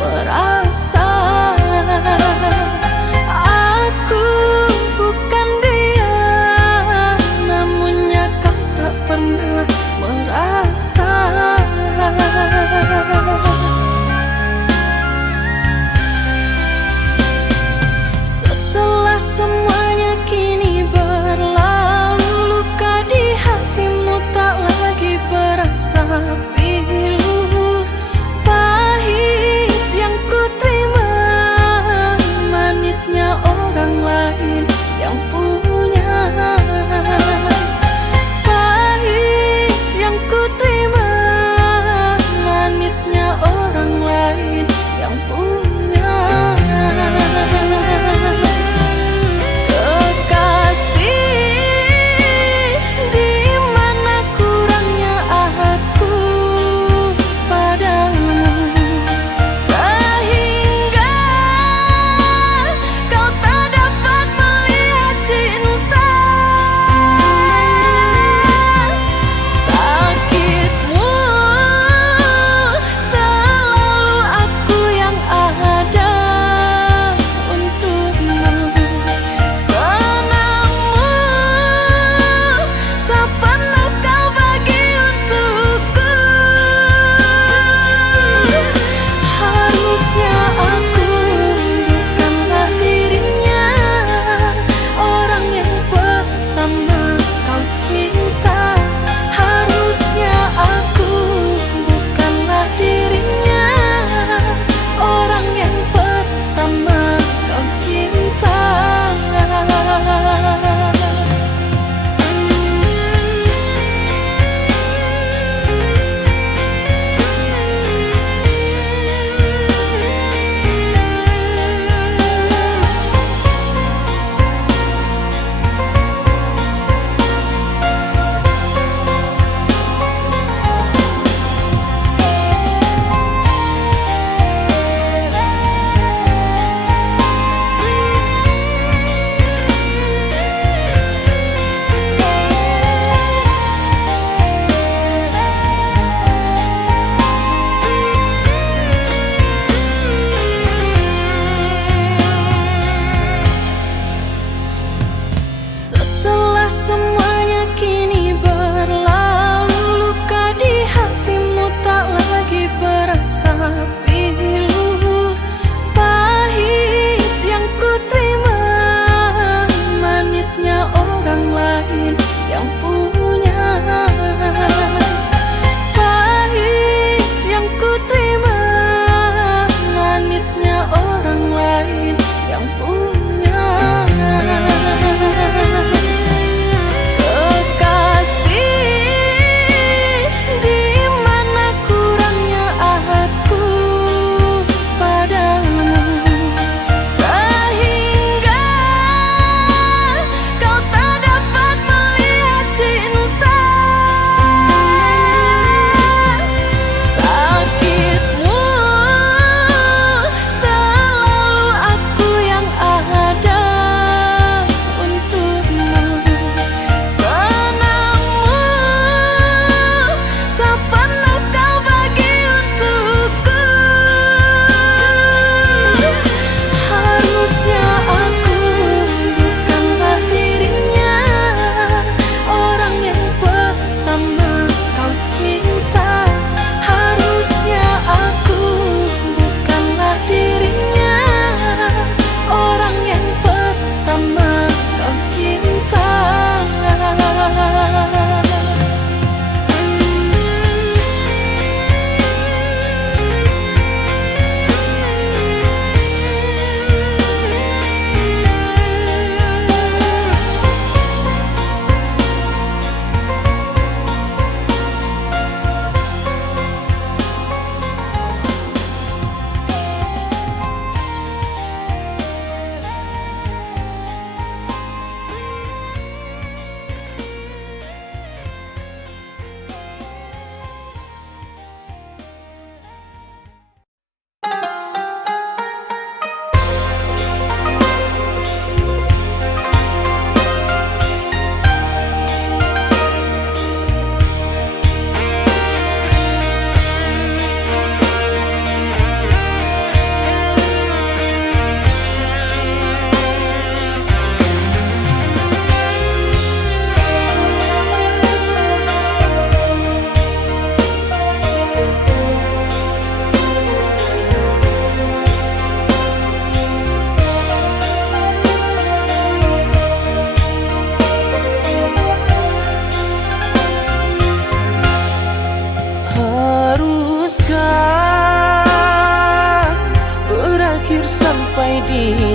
merasa aku bukan dia, namunnya kau tak pernah merasa. Setelah semuanya kini berlalu, luka di hatimu tak lagi berasa pilu. Pahit yang ku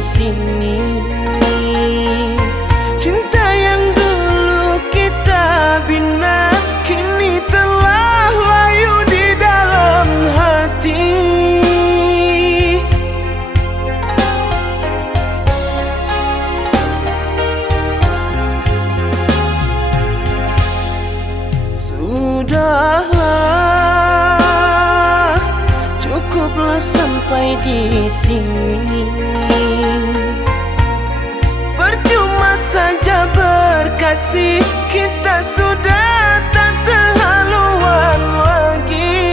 sini. Cinta yang dulu kita bina kini telah layu di dalam hati. Sudahlah, cukuplah sampai di sini. Percuma saja berkasih, kita sudah tak sehaluan lagi.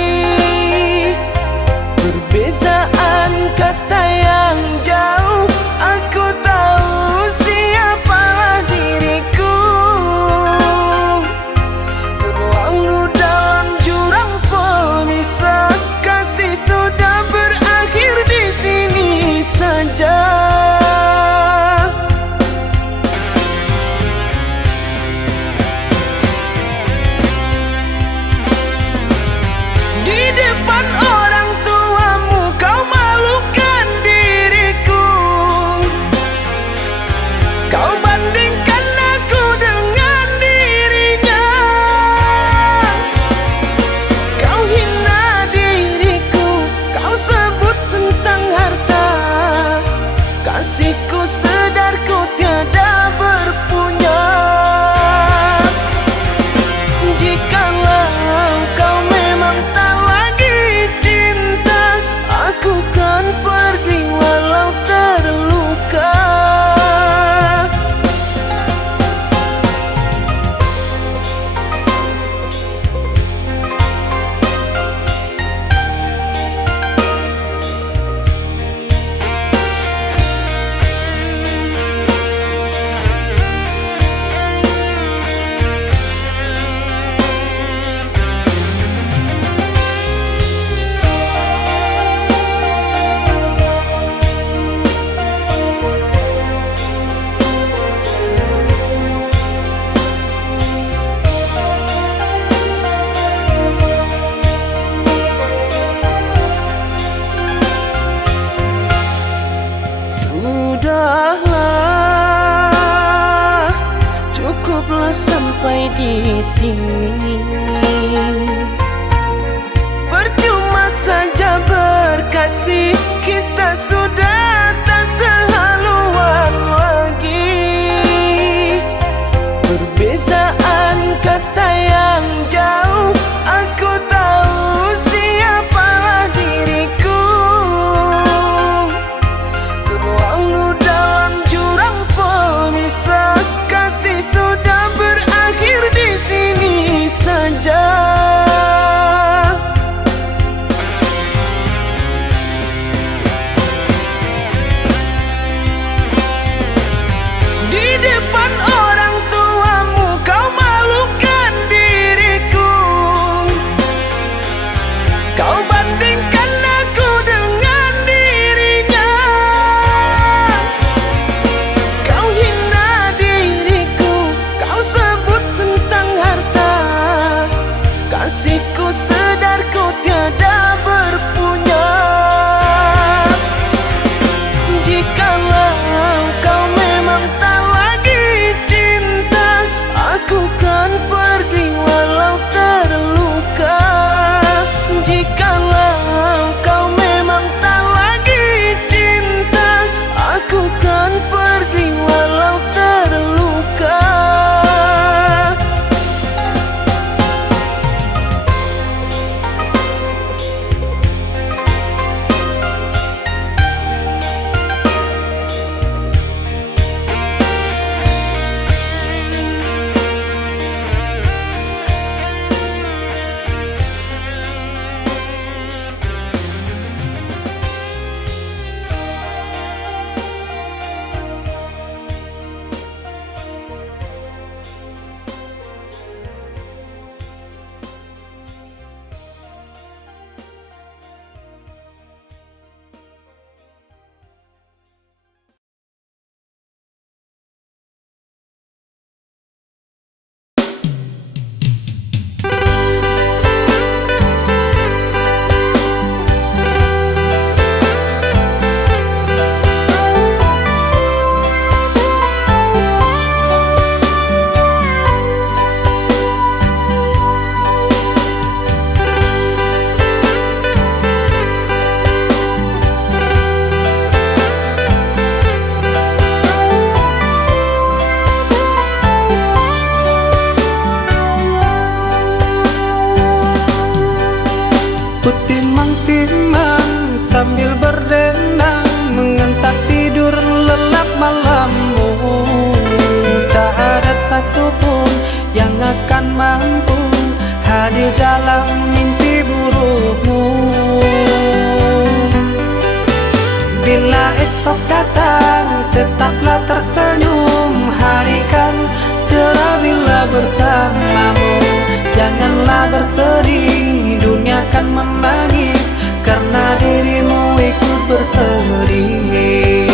Perbezaan kasta yang jauh, aku tahu siapalah diriku. Terlalu dalam jurang pemisah, kasih sudah berakhir di sini saja. Di depan orang tuamu kau malukan diriku. Kau bandingkan aku dengan dirinya. Kau hina diriku, kau sebut tentang harta. Kasihku sedar ku tiada berpunya. Jikalau kau memang tak lagi cinta, aku kan pergi walau terluka. Sudahlah, cukuplah sampai di sini. Percuma saja berkasih, kita sudah tak sehaluan lagi. Perbezaan kasta yang jauh, aku tahu siapalah diriku. Terlalu dalam jurang pemisah, kasih sudah berakhir di sini saja. berdendang, mengentak tidur lelap malammu. Tak ada satupun yang akan mampu hadir dalam mimpi burukmu. Bila esok datang, tetaplah tersenyum. Hari kan cerah bila bersamamu. Janganlah bersedih, dunia kan menangis karena dirimu ikut bersedih.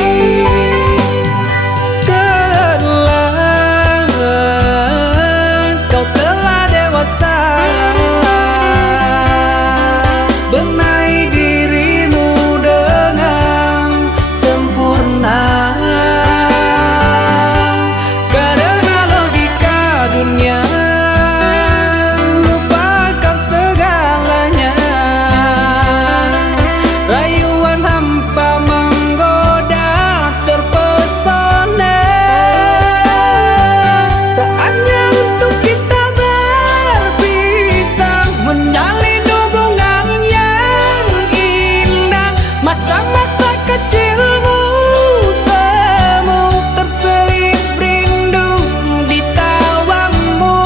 Kau telah dewasa, benahi dirimu dengan sempurna. Karena logika dunia lupakan segalanya. Rayuan hampa menggoda terpesona. Saatnya untuk kita berpisah, menjalin hubungan yang indah. Masa-masa kecilmu semu terselip rindu di tawamu.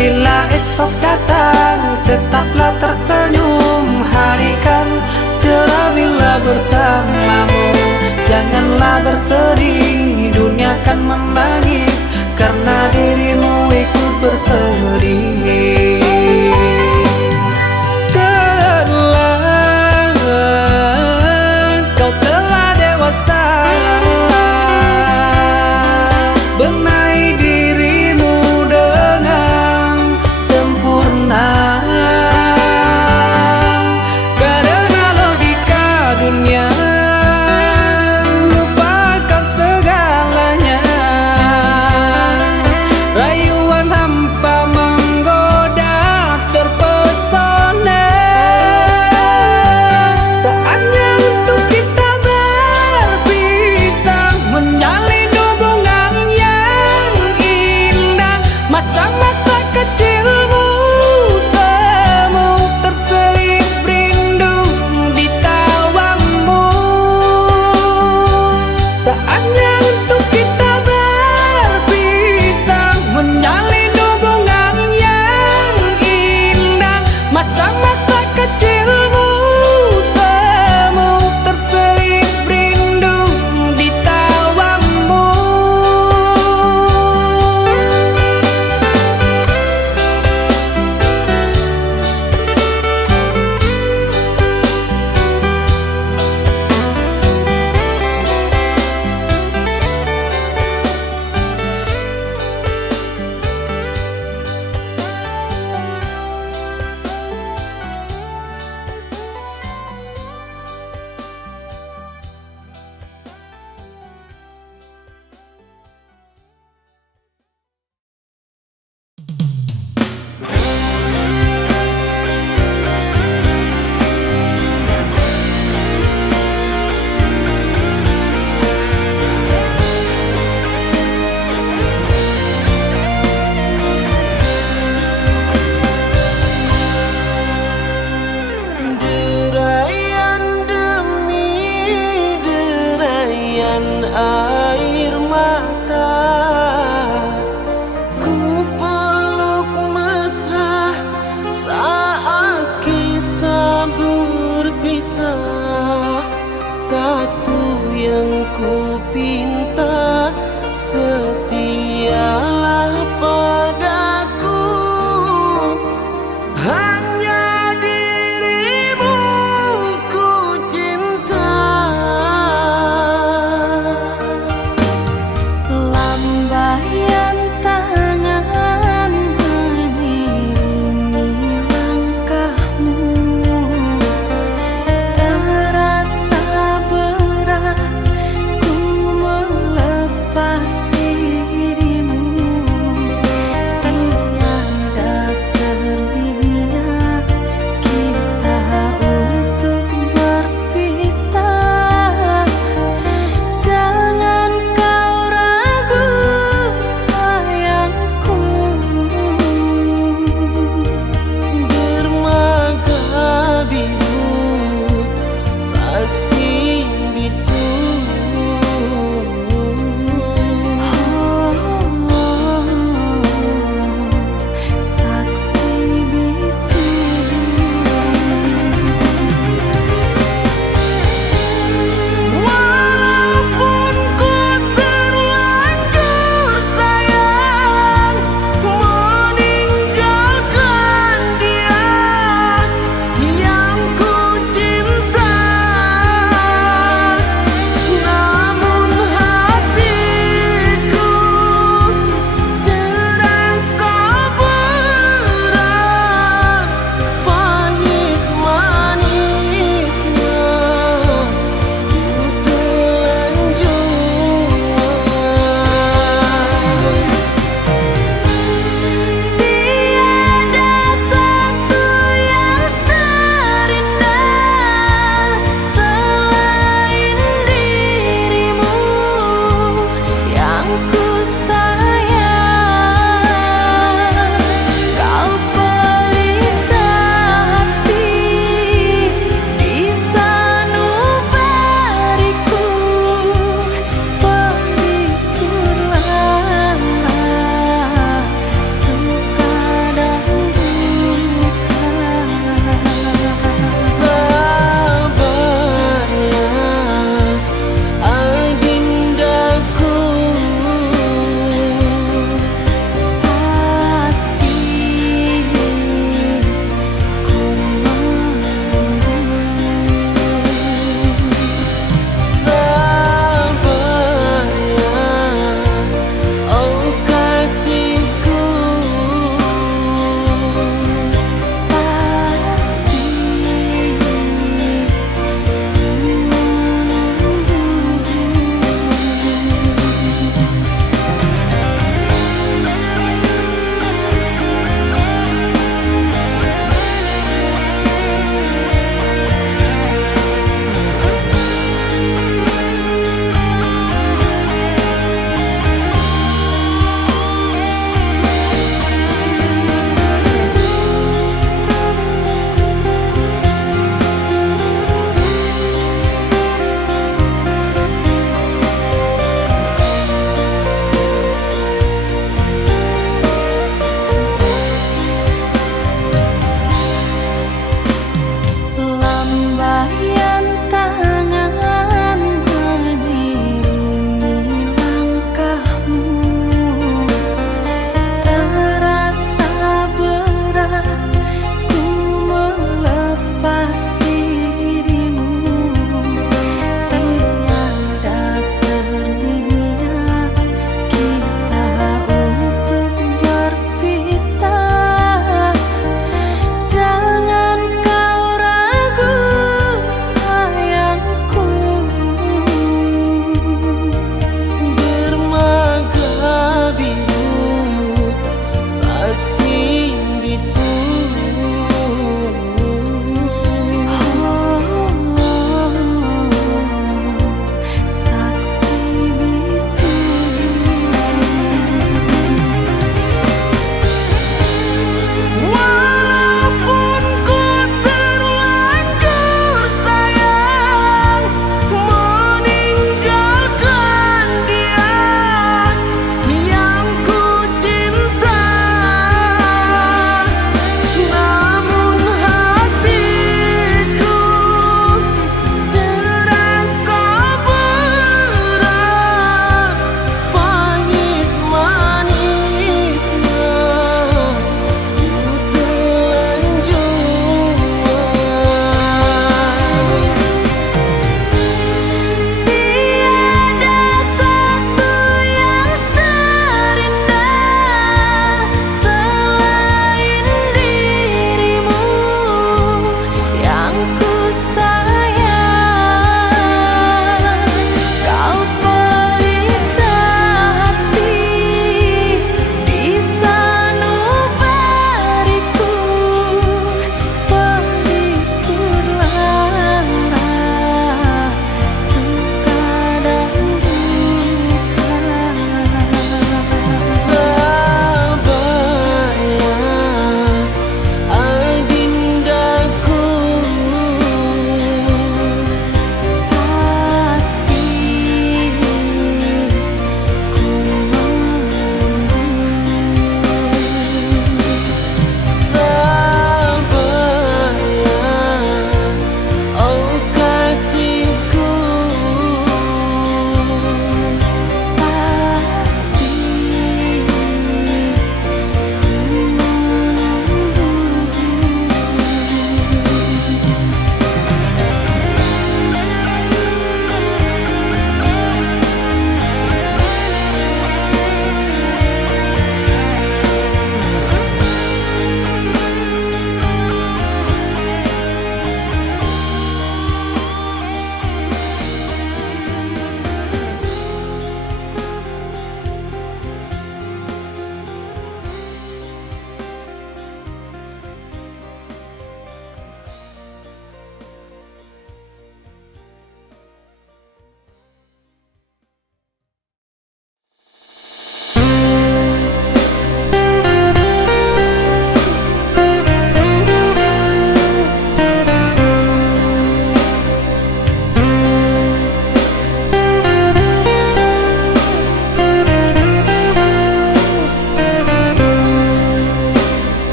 Bila esok datang, tetaplah tersenyum. Hari kan cerah bila bersamamu. Janganlah bersedih, dunia kan menangis karena dirimu ikut bersedih. Kau telah dewasa, benahi dirimu dengan sempurna. Karena logika dunia lupakan segalanya. Rayuan hampa menggoda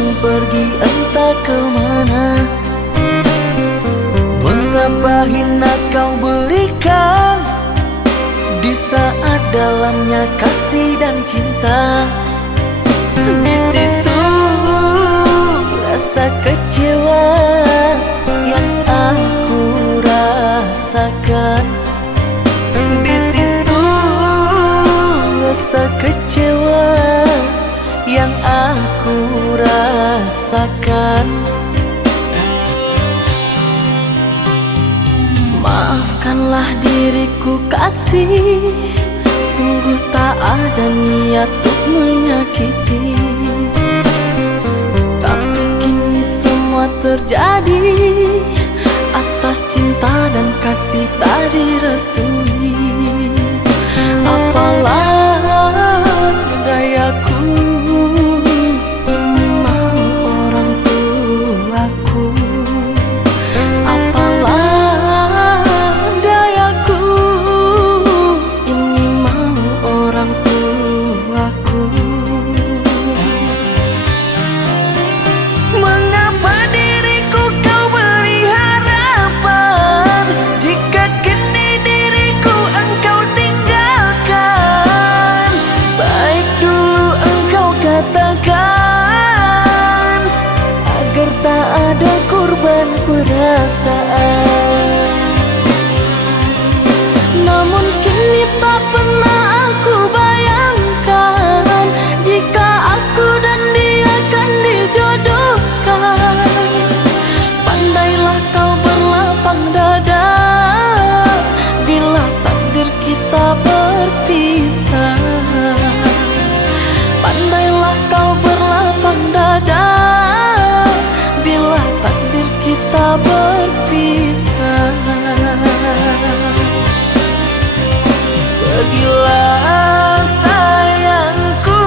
hilang pergi entah kemana. Mengapa hina kau berikan di saat dalamnya kasih dan cinta. Di situ rasa kecewa yang aku rasakan. Di situ rasa kecewa yang aku rasakan. Maafkanlah diriku kasih, sungguh tak ada niat untuk menyakiti. Tapi kini semua terjadi atas cinta dan kasih tak direstui. Apalah dayaku, memang orang tuaku. Apalah dayaku, ini mau orang tuaku. Mengapa diriku kau beri harapan, jika kini diriku engkau tinggalkan? Baik dulu engkau katakan, agar tak ada korban perasaan. Namun kini tak pernah aku bayangkan, jika aku dan dia kan dijodohkan. Pandailah kau berlapang dada bila takdir kita berpisah. Pandailah kau berlapang dada bila takdir kita berpisah. Pergilah sayangku,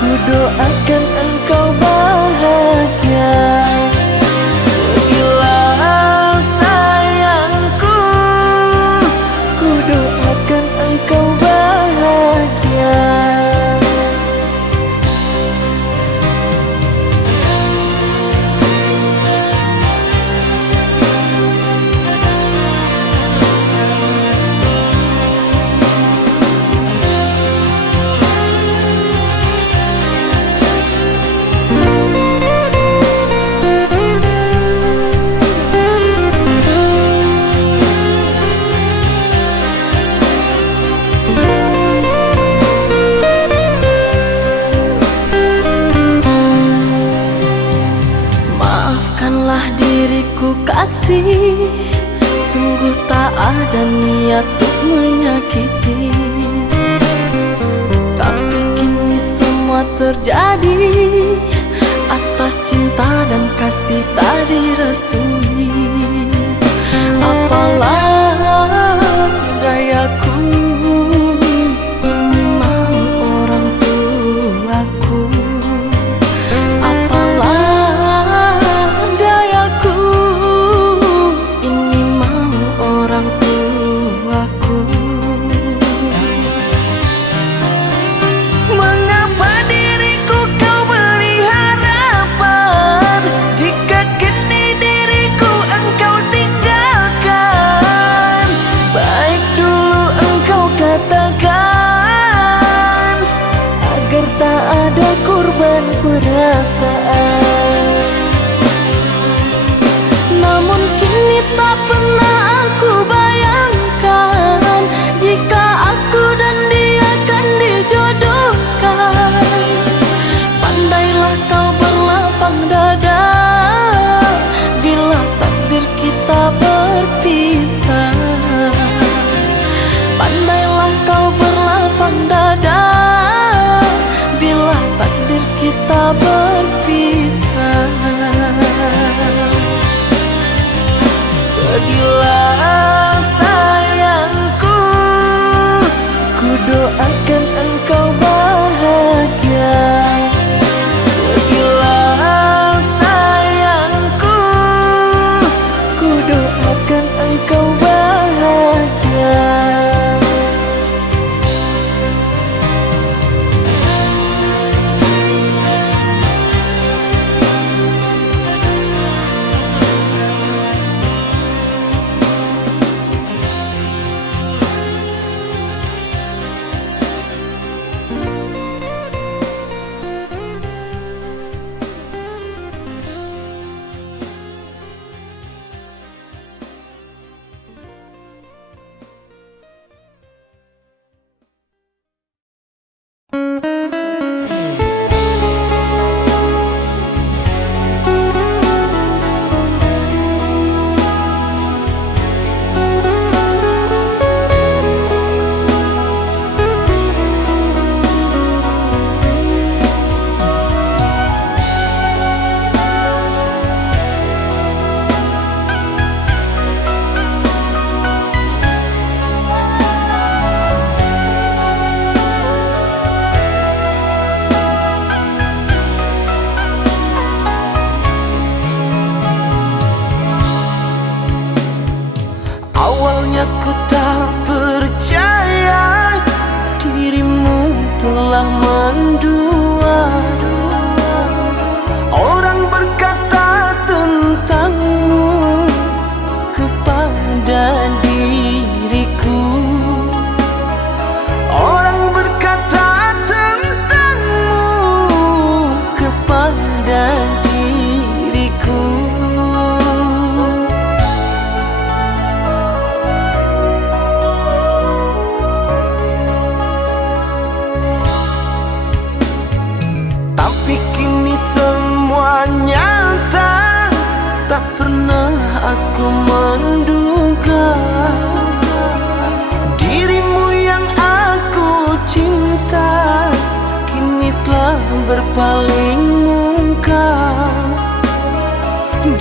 ku doakan engkau bahagia. Pergilah sayangku, ku doakan engkau bahagia. Maafkanlah diriku kasih, sungguh tak ada niat untuk menyakiti. Tapi kini semua terjadi atas cinta dan kasih tak direstui. Apalah dayaku, memang orang tuaku. Mengapa diriku kau beri harapan, jika kini diriku engkau tinggalkan? Baik dulu engkau katakan, agar tak ada korban perasaan. Namun kini tak pernah aku bayangkan, jika aku dan dia kan dijodohkan. Pandailah kau berlapang dada bila takdir kita berpisah. Pandailah kau berlapang dada bila takdir kita berpisah. mendua. Orang berkata tentangmu kepada diriku. Orang berkata tentangmu kepada diriku. Tapi kini semua nyata, tak pernah aku menduga dirimu yang aku cinta kini telah berpaling muka.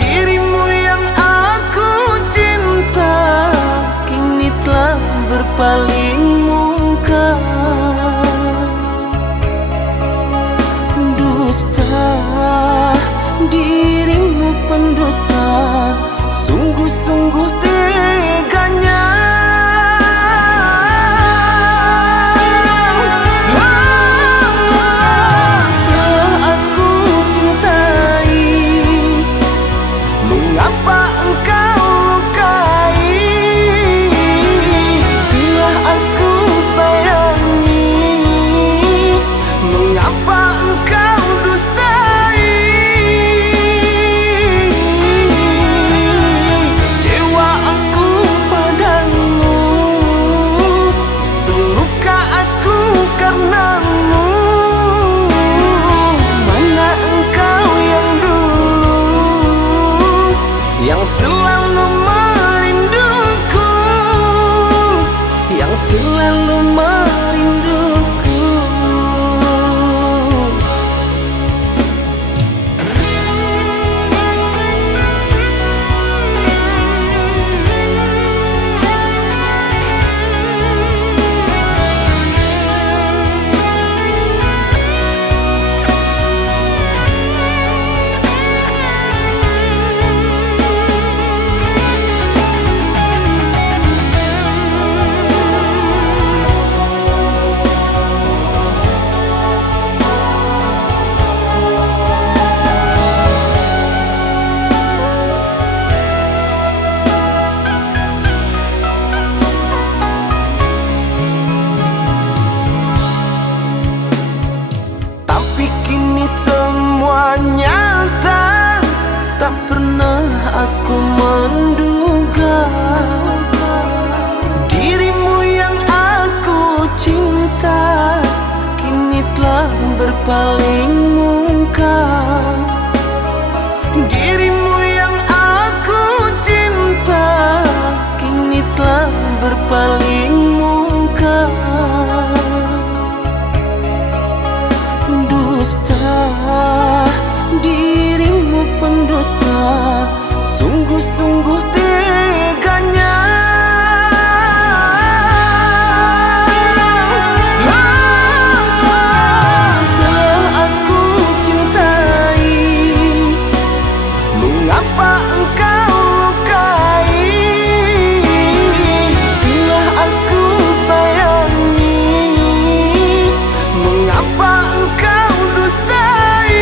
Dirimu yang aku cinta kini telah berpaling muka. Dirimu pendusta, sungguh-sungguh teganya. Telah aku cintai, mengapa engkau lukai? Telah aku sayangi, mengapa engkau dustai? Cewa aku padamu, terluka aku karenamu. Mana engkau yang dulu, yang selalu merinduku, yang selalu merinduku. Tapi kini semua nyata, tak pernah aku menduga dirimu yang aku cinta kini telah berpaling muka. Dirimu yang aku cinta kini telah berpaling muka. Dirimu pendusta, sungguh-sungguh teganya. Telah aku cintai, mengapa engkau lukai? Telah aku sayangi, mengapa engkau dustai?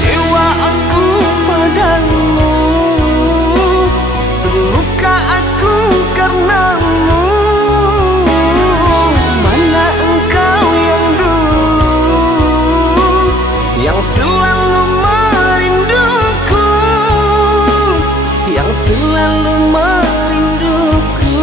Cewa aku padamu, terluka aku karenamu. Mana engkau yang dulu, yang selalu merinduku, yang selalu merinduku.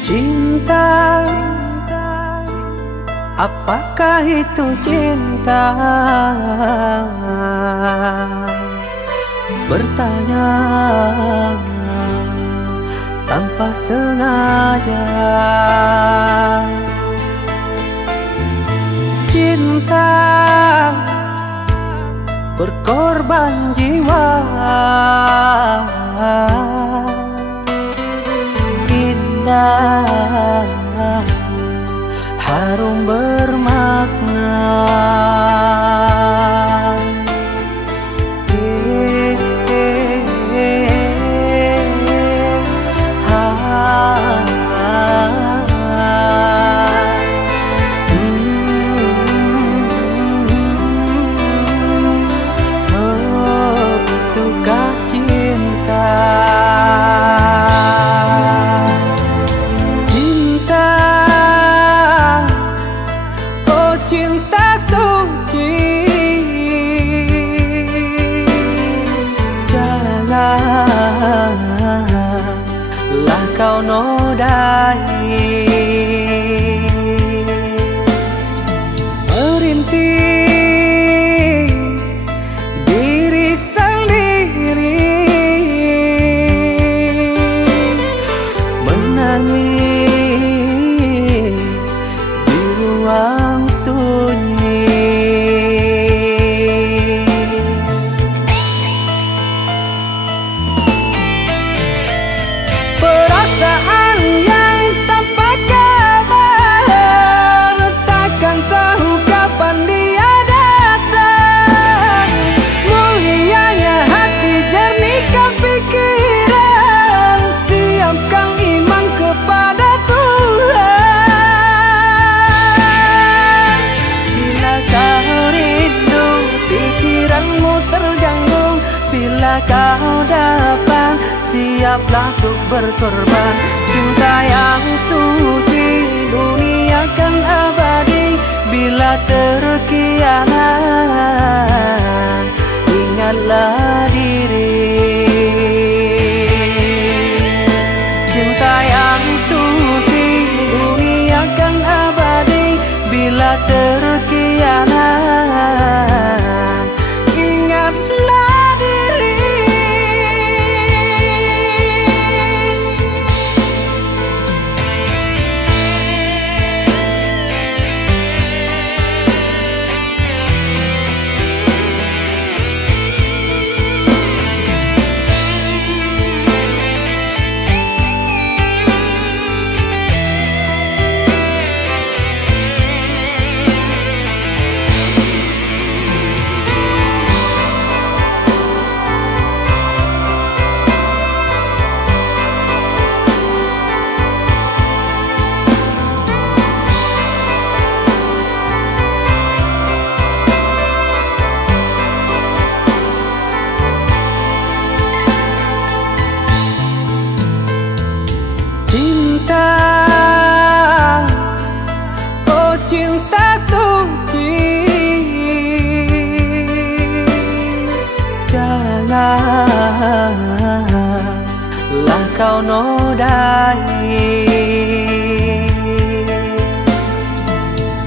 Cinta, apakah itu cinta? Bertanya tanpa sengaja. Cinta berkorban jiwa, indah, harum bermakna. Itukah cinta? Cinta, oh cinta suci, janganlah kau nodai. Merintis diri sendiri, menangis di ruang sunyi. Perasaan yang tanpa kabar, takkan tahu kapan dia datang. Mulianya hati, jernihkan pikiran, siapkan iman kepada Tuhan. Bila kau rindu, pikiranmu terganggu, bila kau dapat, siaplah untuk berkorban. Cinta yang suci, dunia kan abadi. Bila terkianat, ingatlah diri. Cinta yang suci, dunia kan abadi. Bila terkianat, ingatlah diri. Cinta, oh cinta suci, janganlah kau nodai.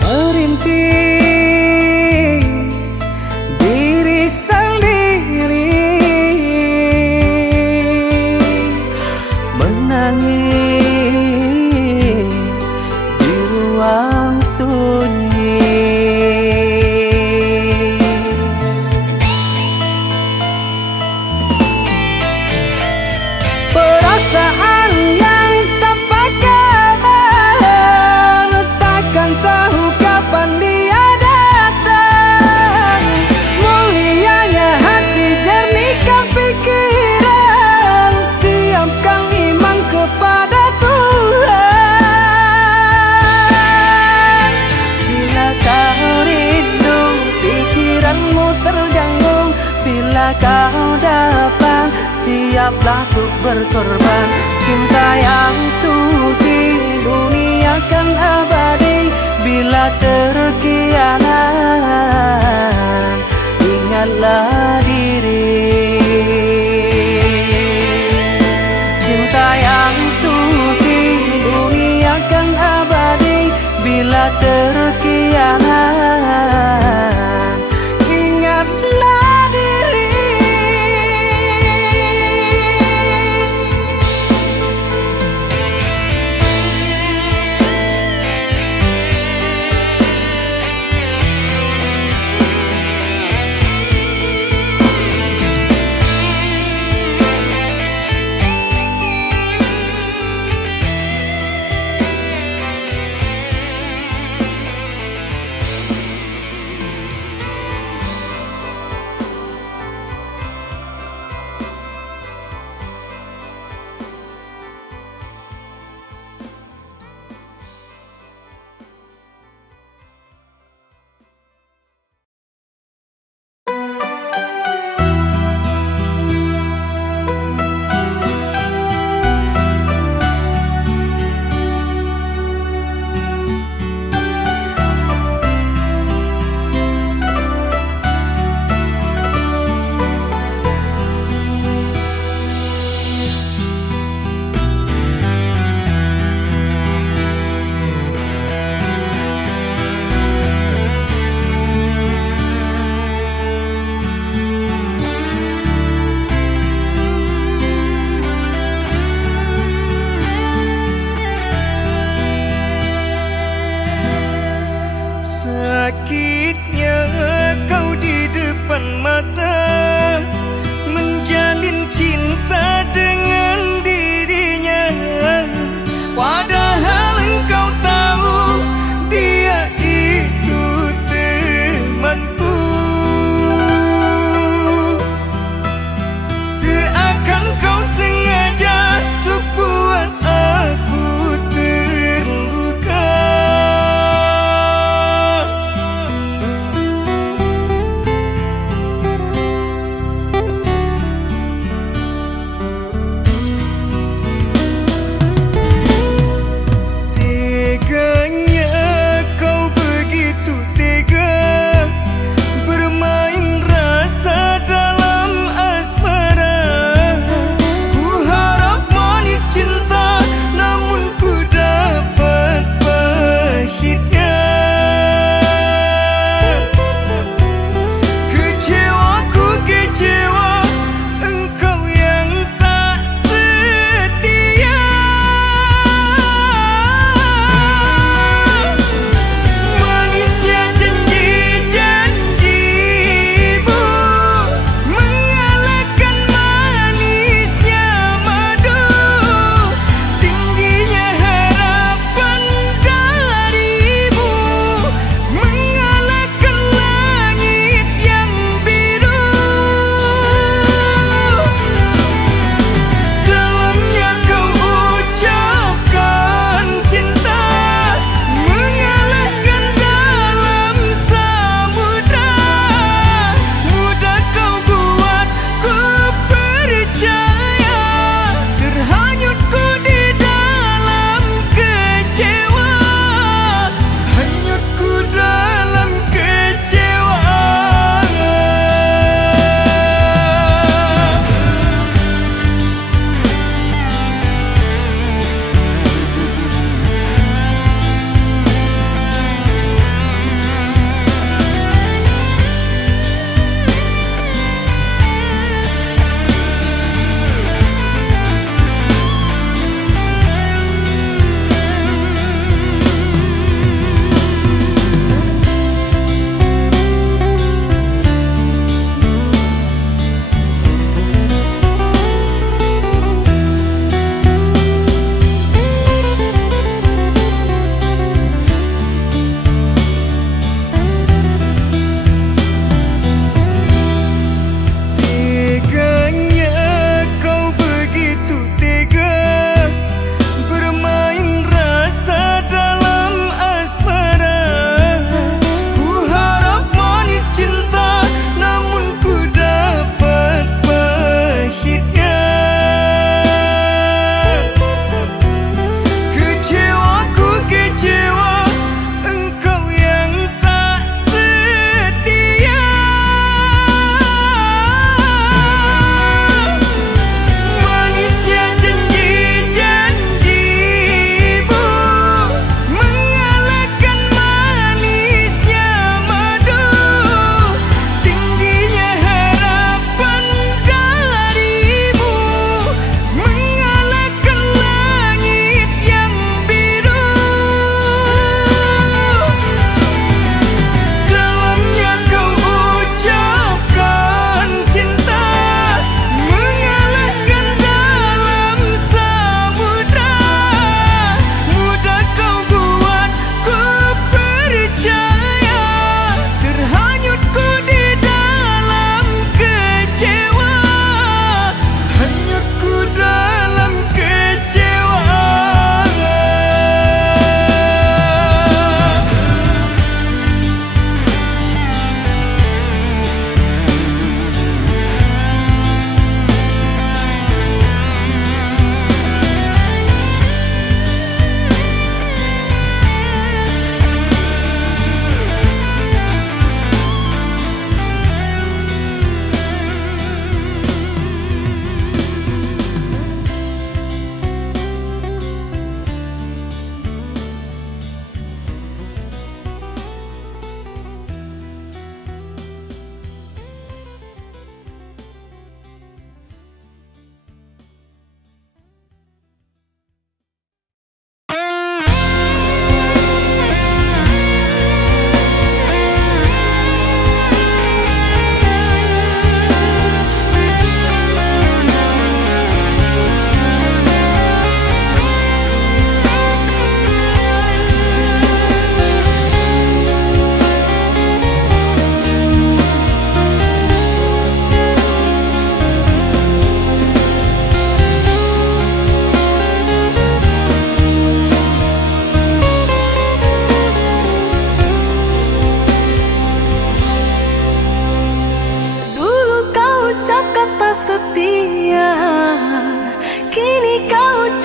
Merintis diri sendiri, menangis di ruang sunyi. Perasaan yang tanpa kabar, takkan tahu kapan dia datang. Mulianya hati, jernihkan pikiran, siapkan iman kepada Tuhan. Bila kau rindu, pikiranmu terganggu, bila kau dapat, siaplah untuk berkorban. Cinta yang suci, dunia kan abadi. Bila terkianat, ingatlah diri. Cinta yang suci, dunia terkianan, ingatlah diri.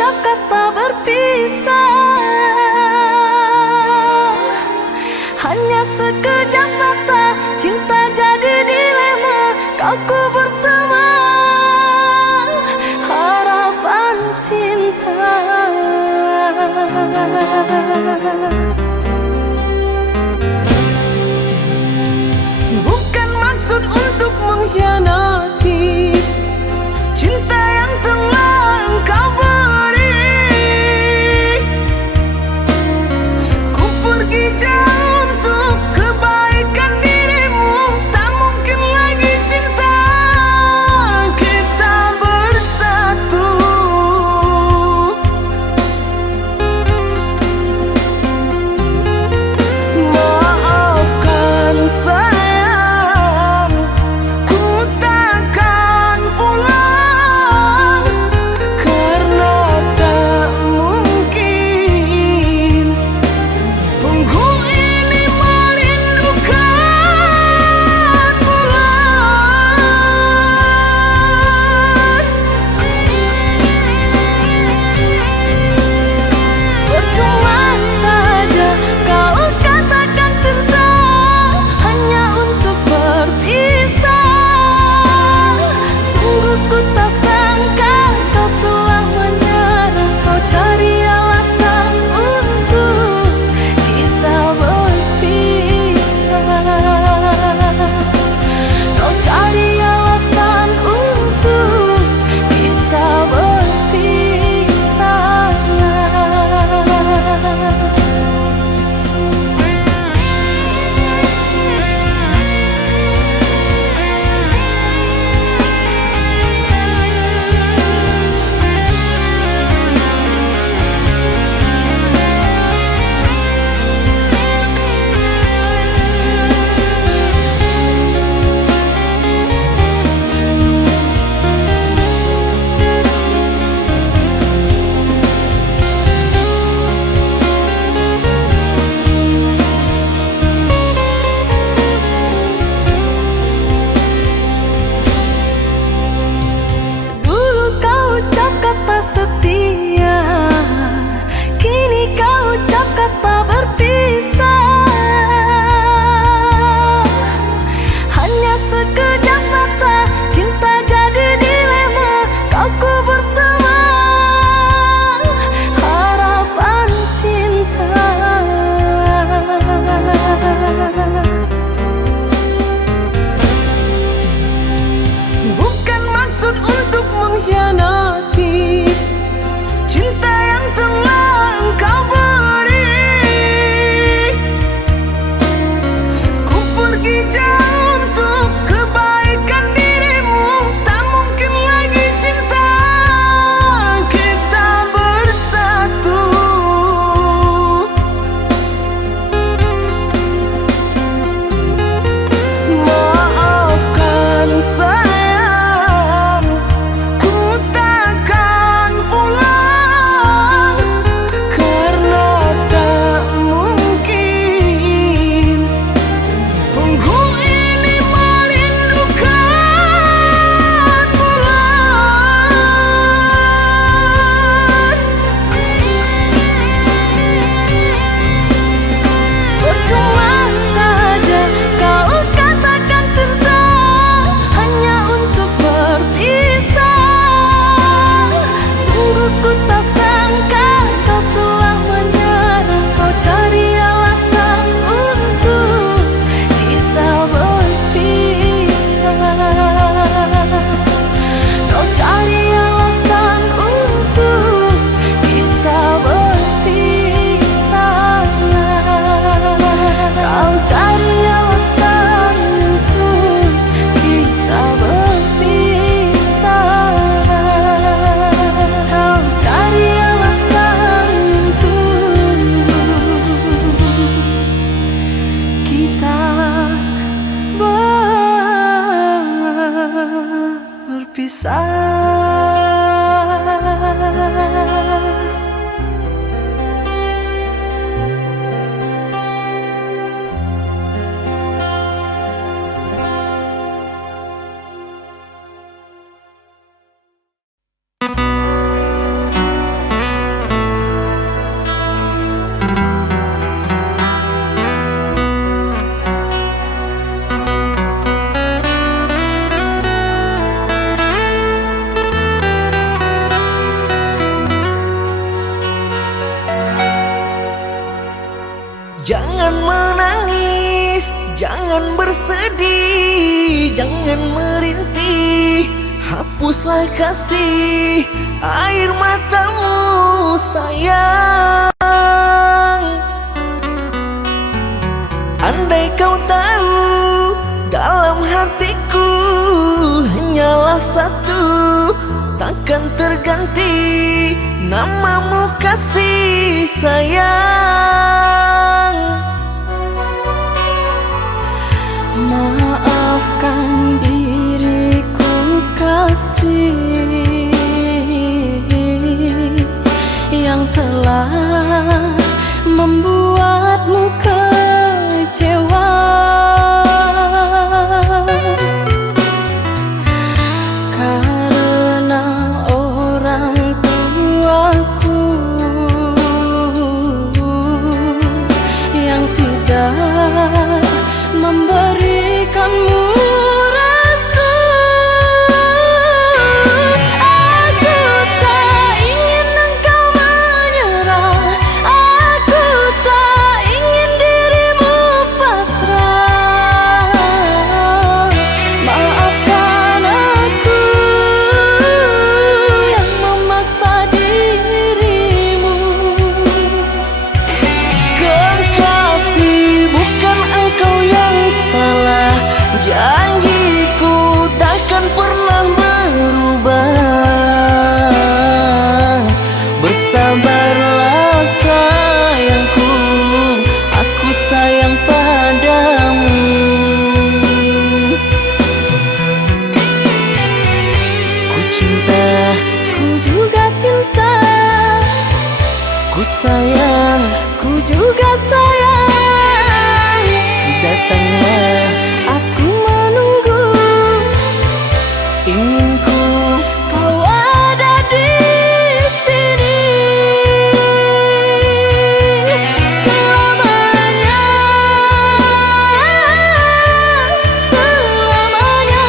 setiap kata berpisah. Hanya sekejap mata, cinta jadi dilema. Kau ku bersama harapan cinta. Bukan maksud untuk mengkhianati cinta yang telah engkau beri. Ku pergi jauh untuk kebaikan dirimu. Tak mungkin lagi cinta kita bersatu. Jangan menangis, jangan bersedih, jangan merintih, hapuslah kasih air matamu sayang. Andai kau tahu dalam hatiku hanyalah satu, takkan terganti namamu kasih sayang. Maafkan diriku kasih yang telah membuatmu kecewa. Karena orang tuaku yang tidak memberikanmu restu. Aku tak ingin engkau menyerah, aku tak ingin dirimu pasrah. Maafkan aku yang memaksa dirimu. Kekasih, bukan engkau yang salah, janjiku takkan pernah berubah. Bersabarlah sayangku, aku sayang padamu. Ku cinta, Ku juga cinta, ku sayang, ku juga sayang. datanglah Aku menunggu, inginku. kau ada di sini selamanya, selamanya.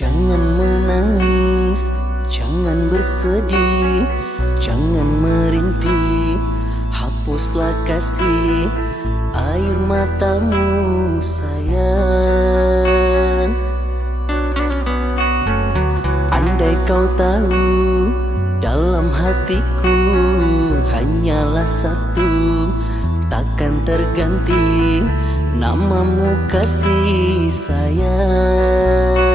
Jangan menangis, jangan bersedih, jangan merintih, hapuslah kasih air matamu sayang. Andai kau tahu dalam hatiku hanyalah satu, takkan terganti namamu kasih sayang.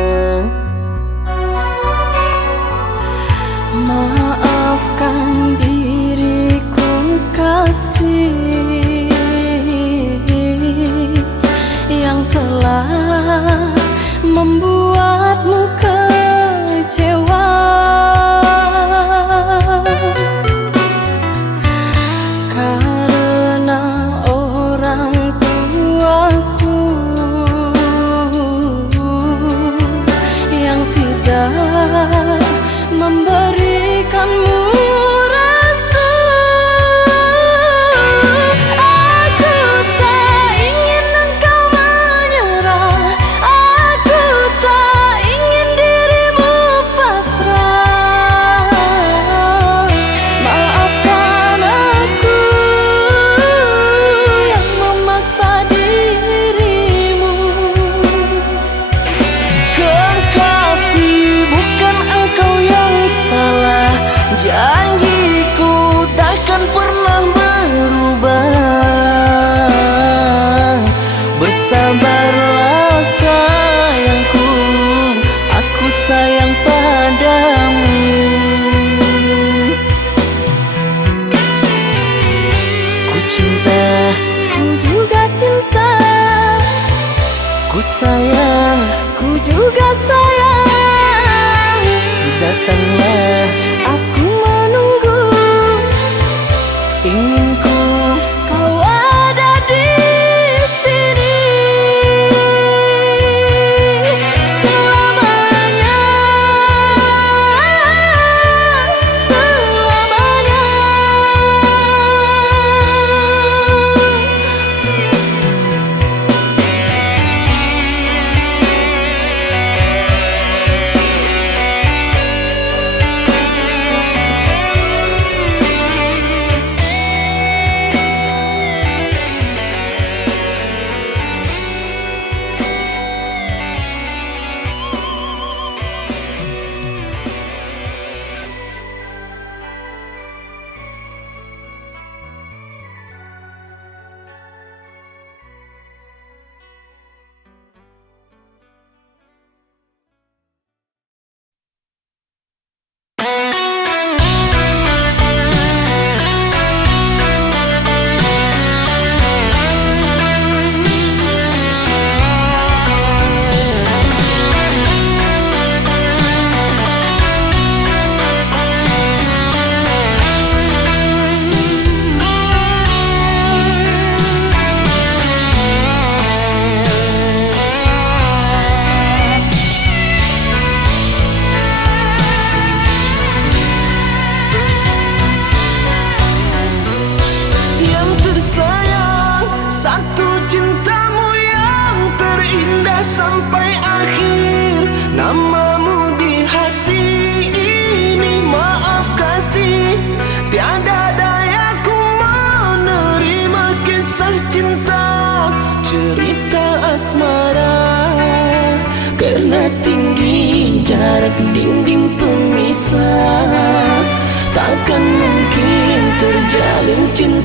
Maafkan diriku kasih yang telah membuatmu kecewa. Karena orang tuaku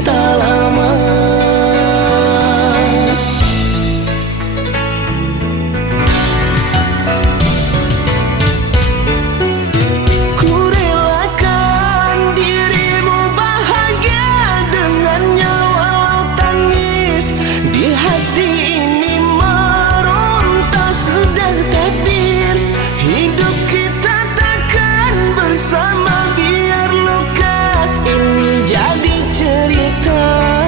cinta lama. Ku relakan dirimu bahagia dengannya walau tangis di hati ini meronta sudah takdir hidup kita takkan bersama biar luka ini jadi cerita.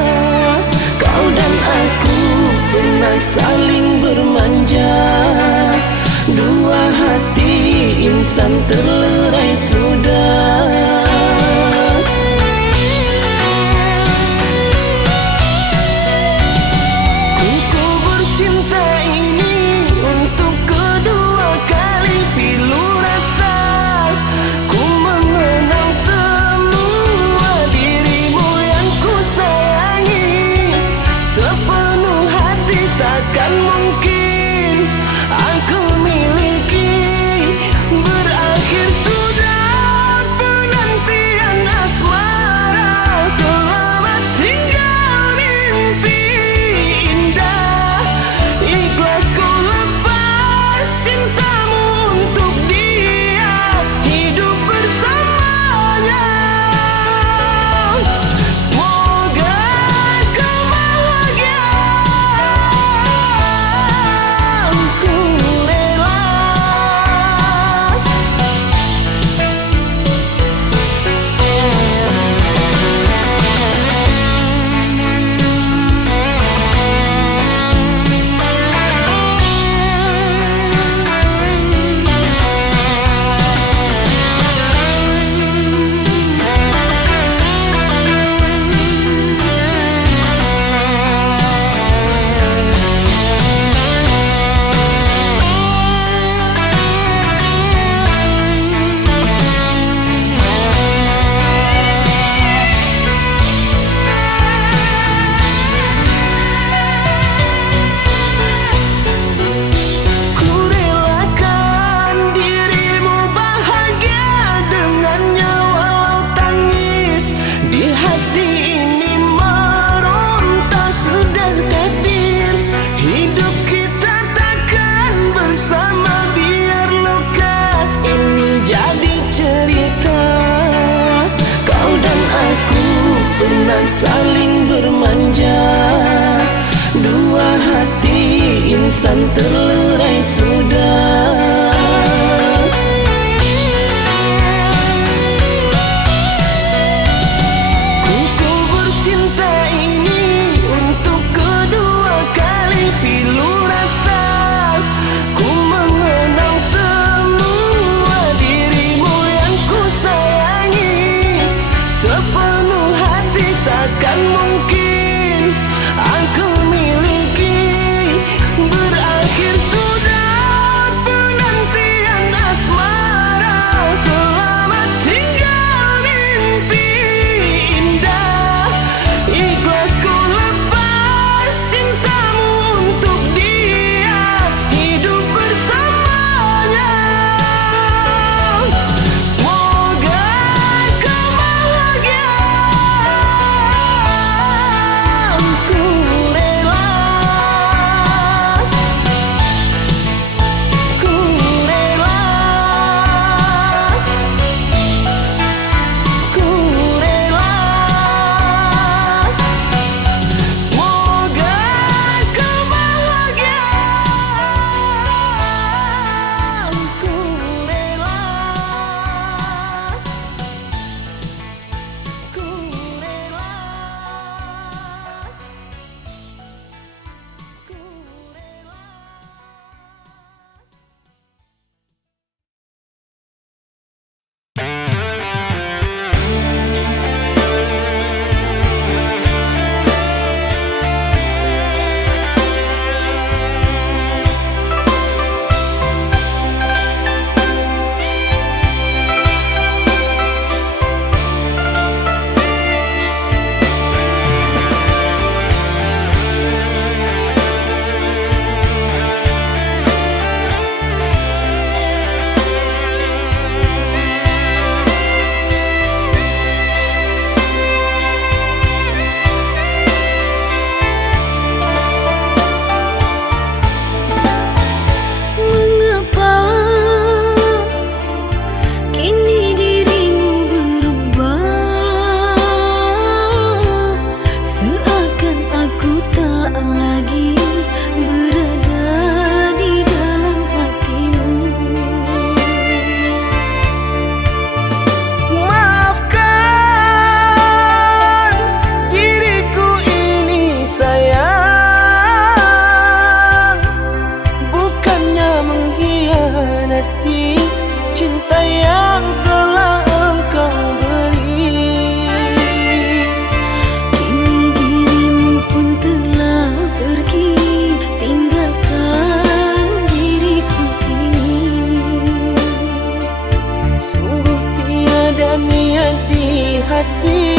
hati,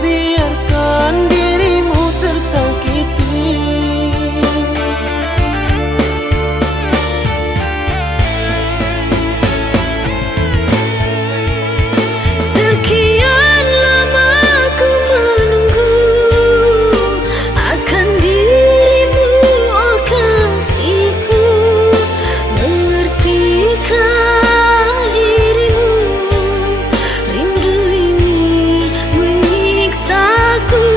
biarkan dirimu tersakiti. Sekian lama ku menunggu akan dirimu, oh kasihku. Mengertikah dirimu, rindu ini menyiksaku.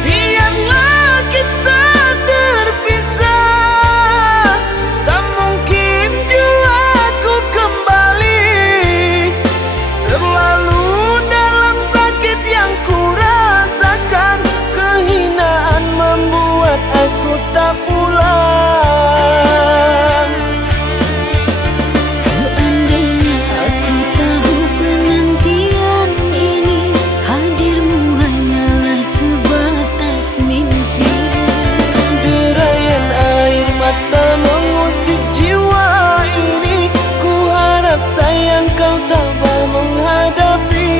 Biarlah kita terpisah, tak mungkin jua ku kembali. Terlalu dalam sakit yang ku rasakan, kehinaan membuat aku tak pulang. Seandainya aku tahu penantian ini, hadirmu hanyalah sebatas mimpi. Derayan air mata mengusik jiwa ini, ku harap sayang kau tabah menghadapi.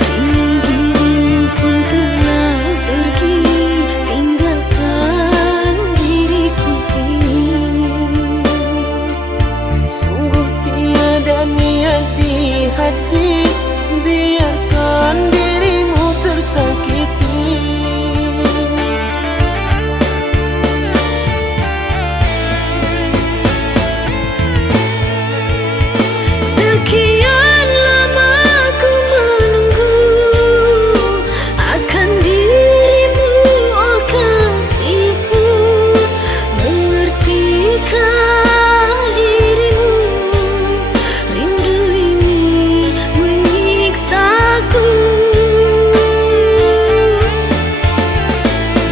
Kini dirimu pun telah pergi, tinggalkan diriku ini. Sungguh tiada niat di hati, biarkan dirimu tersakiti. Sekian lama ku menunggu akan dirimu, oh kasihku. Mengertikah dirimu, rindu ini menyiksaku.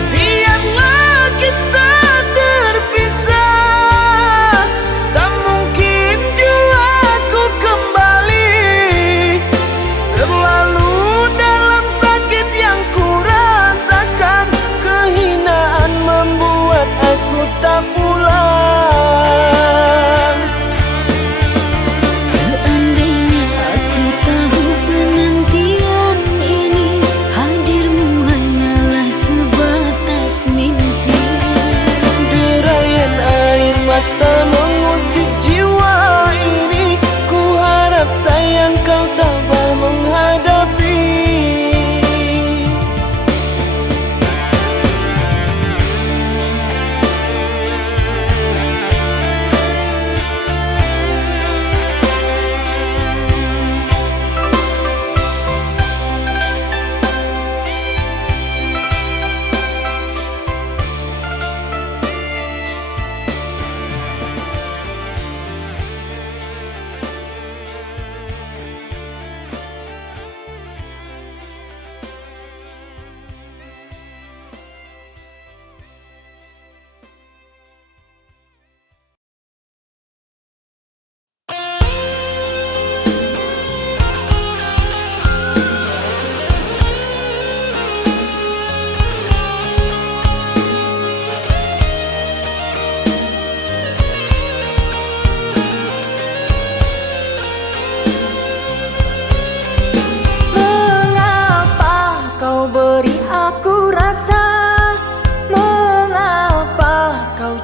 Biarlah kita terpisah, tak mungkin jua ku kembali. Terlalu dalam sakit yang ku rasakan, kehinaan membuat aku tak pulang. Seandainya aku tahu penantian ini, hadirmu hanyalah sebatas mimpi. Derayan air mata mengusik jiwa ini, ku harap sayang kau tabah menghadapi.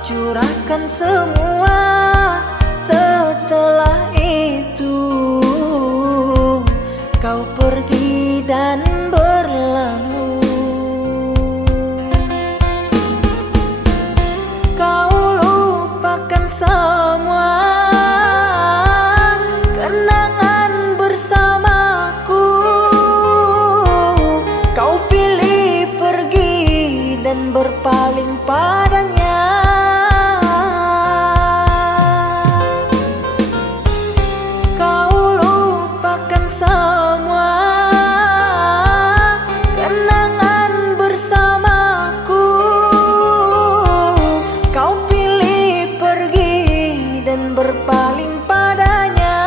curahkan semua. Setelah itu kau pergi dan berlalu. Kau lupakan semua kenangan bersamaku. berpaling padanya. Kau lupakan semua kenangan bersamaku. Kau pilih pergi dan berpaling padanya.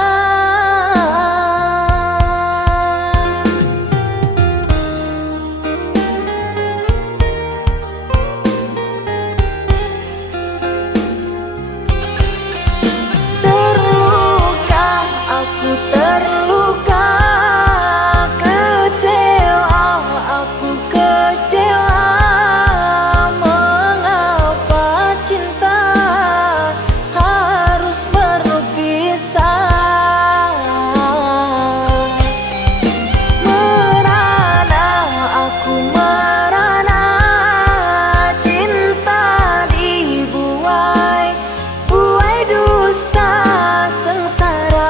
Terluka, kecewa, aku kecewa. Mengapa cinta harus berpisah? Merana, aku merana, cinta dibuai, buai dusta sengsara.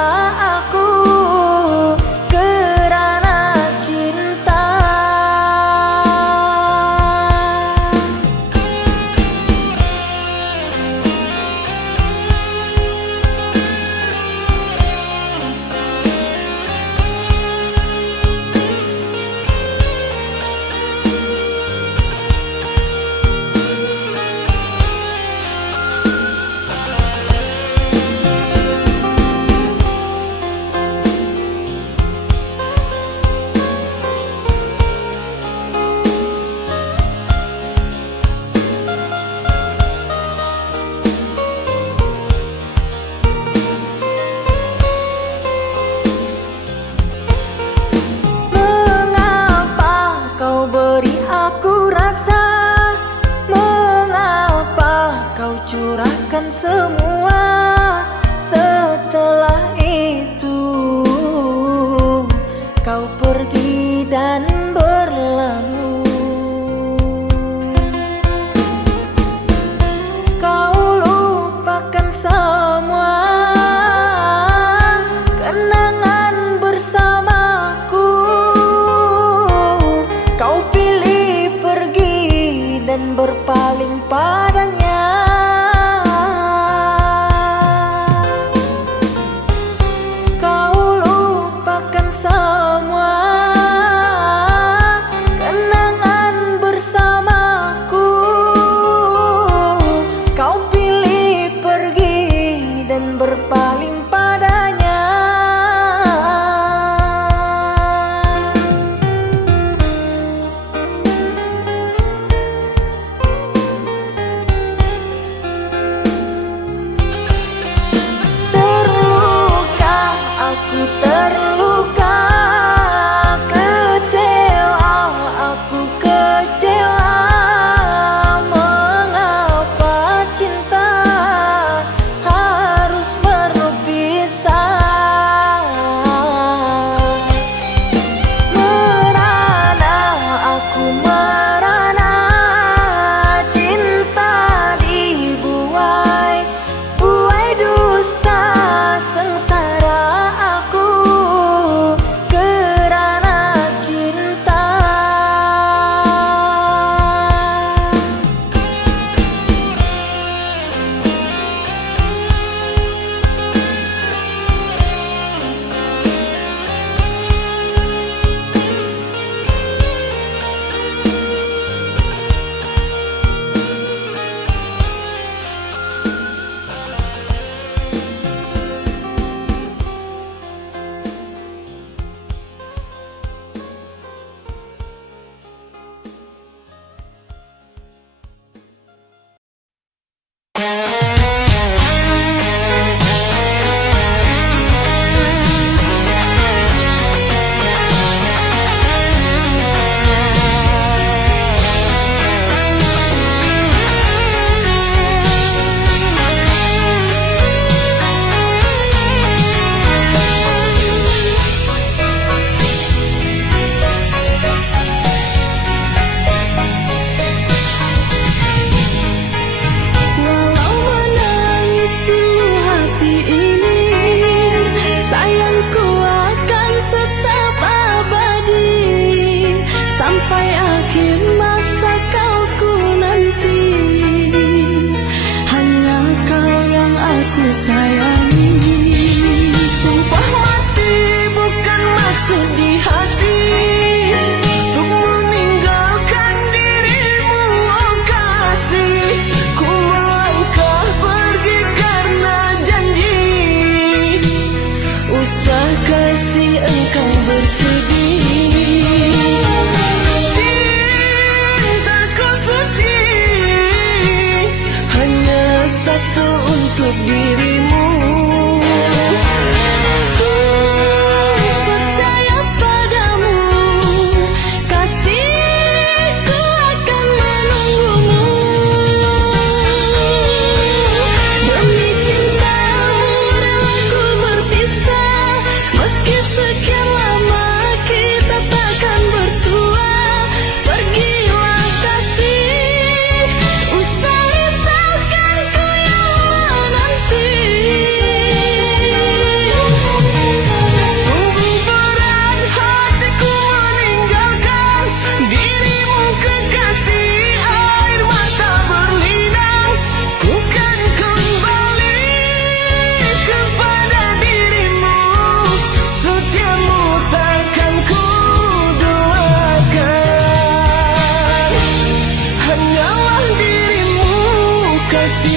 Aku rasa, mengapa kau curahkan semua? Setelah itu kau pergi dan berlalu. Kau lupakan semua kenangan bersamaku. Kau pilih pergi dan berpaling padanya.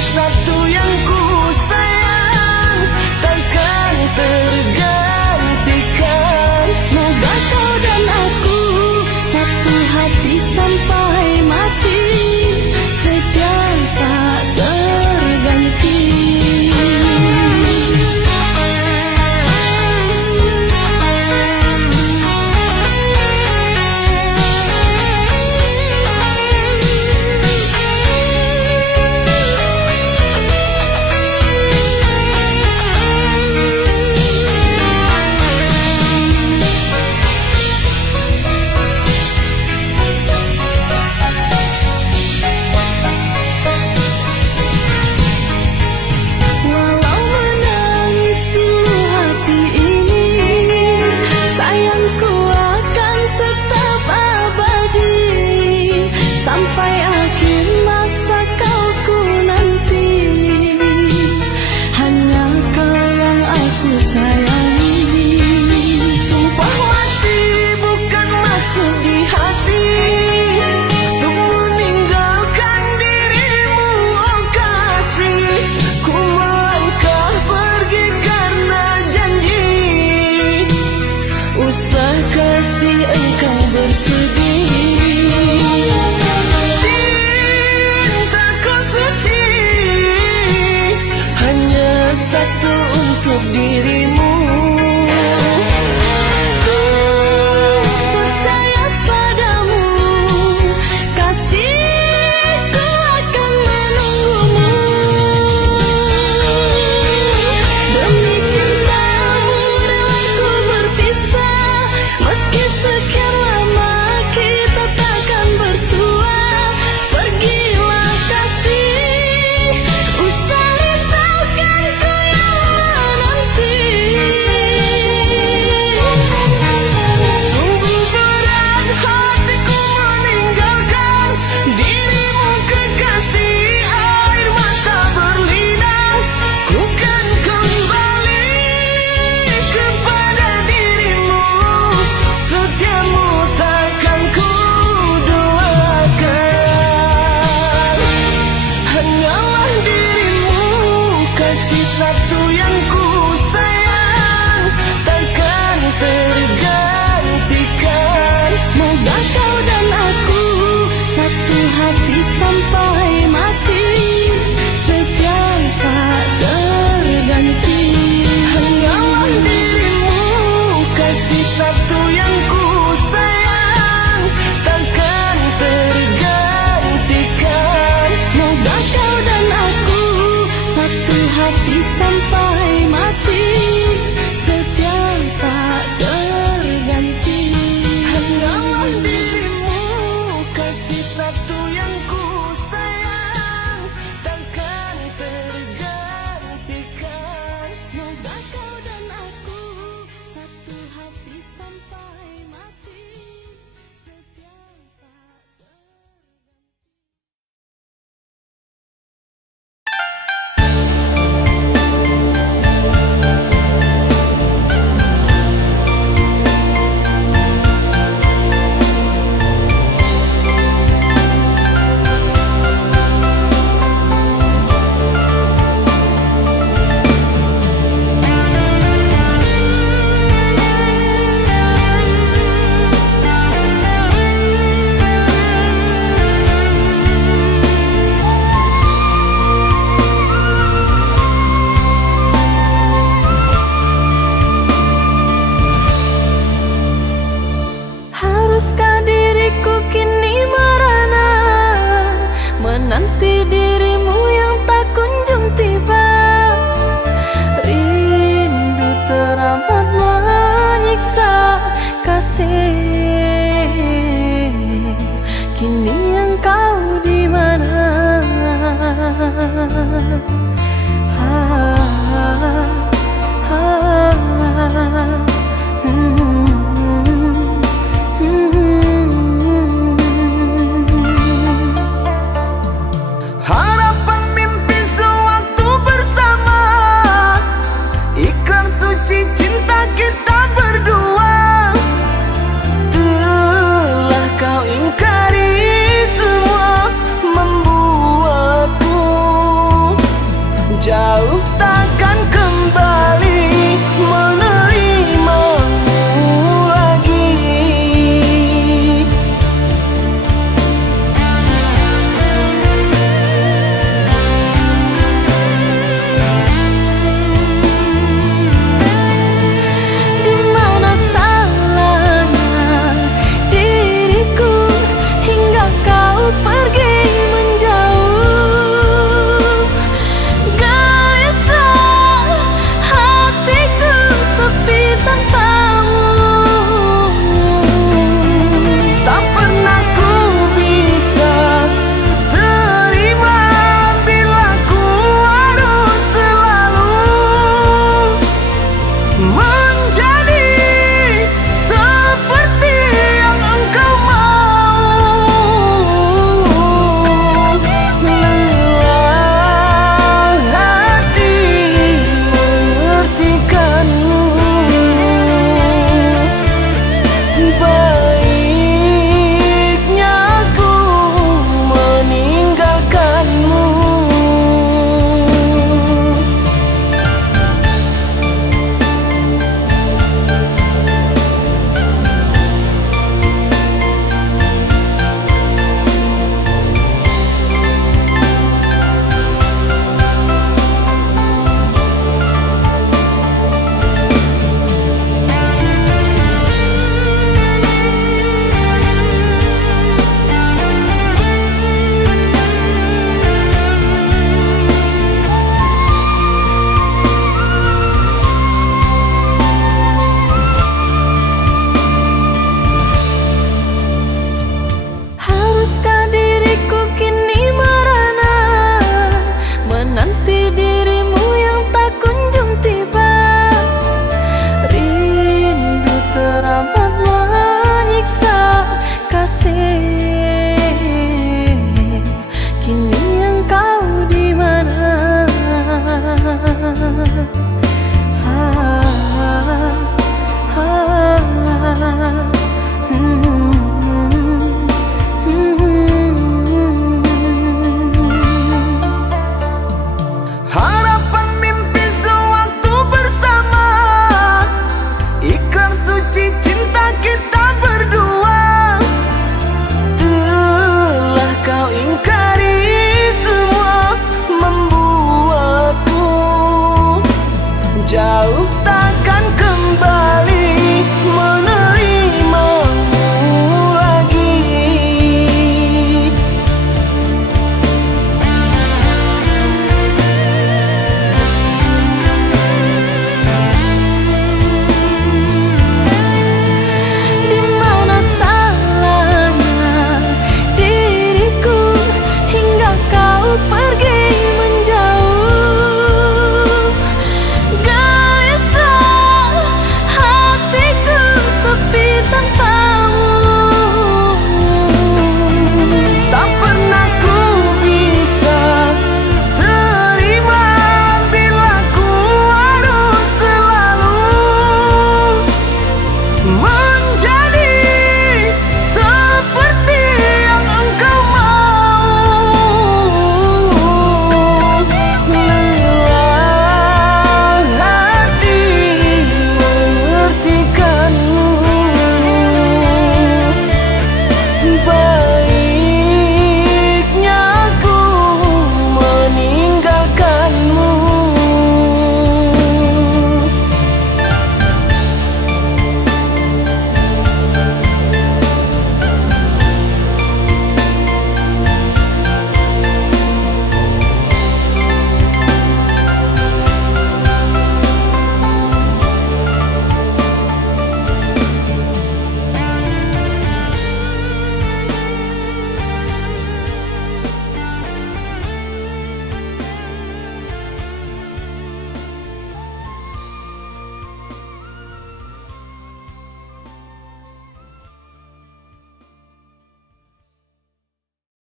satu yang ku sayang takkan tergantikan. Semoga kau dan aku satu hati sampai mati, setia tak terganti. Usah kasih engkau bersedih, cintaku suci hanya satu untuk dirimu. Ku percaya padamu, kasihku akan menunggumu. Demi cintamu rela ku berpisah, meski sekian lama kita takkan bersua. Pergilah kasih, usah risaukan ku yang menanti. Sungguh berat hatiku meninggalkan dirimu kekasih, air mata berlinang. Ku kan kembali kepada dirimu, setiamu takkan ku duakan. Hanyalah dirimu, kasih satu yang ku sayang takkan tergantikan. Semoga kau dan aku satu hati sampai mati, setia tak terganti. Hanyalah dirimu, kasih satu yang ku sayang takkan tergantikan. Semoga kau dan aku satu hati sampai mati, setia tak terganti. Hanyalah dirimu, kasih satu yang ku sayang takkan tergantikan. Semoga kau dan aku satu hati sampai mati, setia tak Haruskah diriku kini merana, menanti dirimu yang tak kunjung tiba? Rindu teramat menyiksa kasih, kini engkau di mana? Ha, ha, ha.